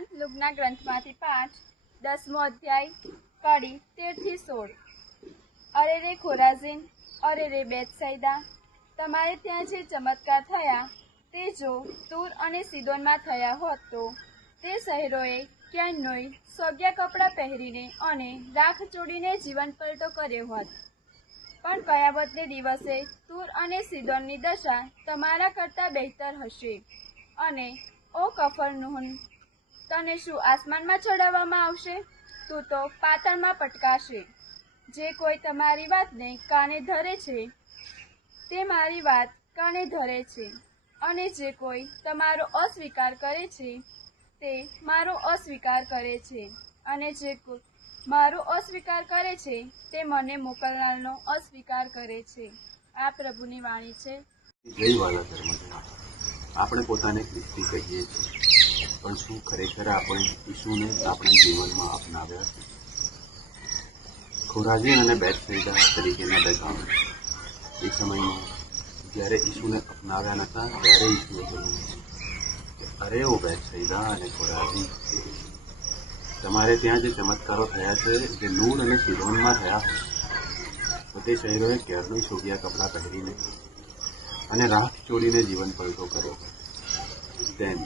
યુગના ગ્રંથમાંથી પાંચ, દસમો અધ્યાય, કડી તેરથી સોળ. અરે રે ખોરાઝીન, અરે રે બેતસૈદા, તમારે ત્યાં જે ચમત્કાર થયા, તે જો તૂર અને સિદોનમાં થયા હોત તો, તે શહેરોએ ક્યાંયનોય સોગ્યા કપડાં પહેરીને અને રાખ ચોડીને જીવન પલટો કર્યો હોત. પણ કયાવતને દિવસે તૂર અને સિદોનની દશા તમારા કરતાં બહેતર હશે. અને ઓ કફરનુહન તને શું આસમાનમાં ચડાવવામાં આવશે? તું તો પાતાળમાં પટકાશે. જે કોઈ તમારી વાતને કાને ધરે છે, તે મારી વાત કાને ધરે છે. અને જે કોઈ તમારો અસ્વીકાર કરે છે, તે મારો અસ્વીકાર કરે છે. અને જે મારો અસ્વીકાર કરે છે, તે મને મોકલનારનો અસ્વીકાર કરે છે. આ પ્રભુની વાણી છે. આપણે પોતાને ખ્રિસ્તી કહીએ છીએ. પણ શું ખરેખર આપણે ઈસુને આપણા જીવનમાં અપનાવ્યા? છે ખોરાજીન અને બેટસૈદા તરીકેના બે એ સમયમાં જ્યારે ઈસુને અપનાવ્યા નતા, ત્યારે ઈસુએ કહ્યું અરે ઓ બેટફિલ્ડા અને ખોરાજી, તમારે ત્યાં જે ચમત્કારો થયા છે, જે નૂર અને સિરોનમાં થયા તો તે શહેરોએ ક્યારનું શોભિયા કપડાં પહેરીને અને રાખ ચોરીને જીવન પલટો કર્યો તેમ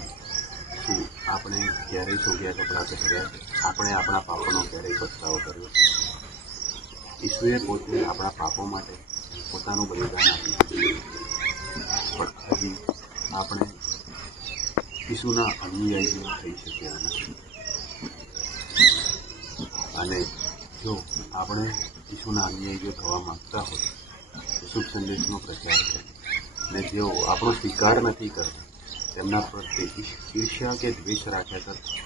શું આપણે ક્યારેય સોગ્યા કપડાં પહેર્યા? આપણે આપણા પાપોનો ક્યારેય પસ્તાવો કર્યો? ઈશ્વરે પોતે આપણા પાપો માટે પોતાનું બલિદાન આપ્યું. પણ હજી આપણે ઈશુના અનુયાયી થઈ શક્યા નથી. અને જો આપણે ઈશુના અનુયાયીઓ થવા માંગતા હોય, તો શુભ સંદેશનો પ્રચાર કરે ને જેઓ આપણો સ્વીકાર નથી કરતા તેમના પ્રત્યે ઈર્ષ- ઈર્ષ્યા કે દ્વેષ રાખ્યા કરતા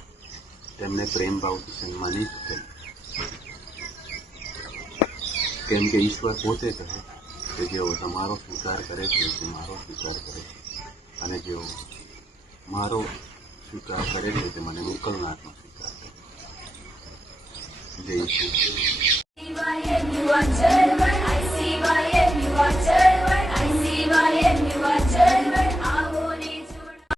તેમને પ્રેમ ભાવથી સન્માનિત કરી કેમ કે ઈશ્વર પોતે કહે કે જેઓ તમારો સ્વીકાર કરે છે, તે મારો સ્વીકાર કરે છે અને જેઓ મારો સ્વીકાર કરે છે, તે મને મોકલનારનો સ્વીકાર કરે જય Evangelio.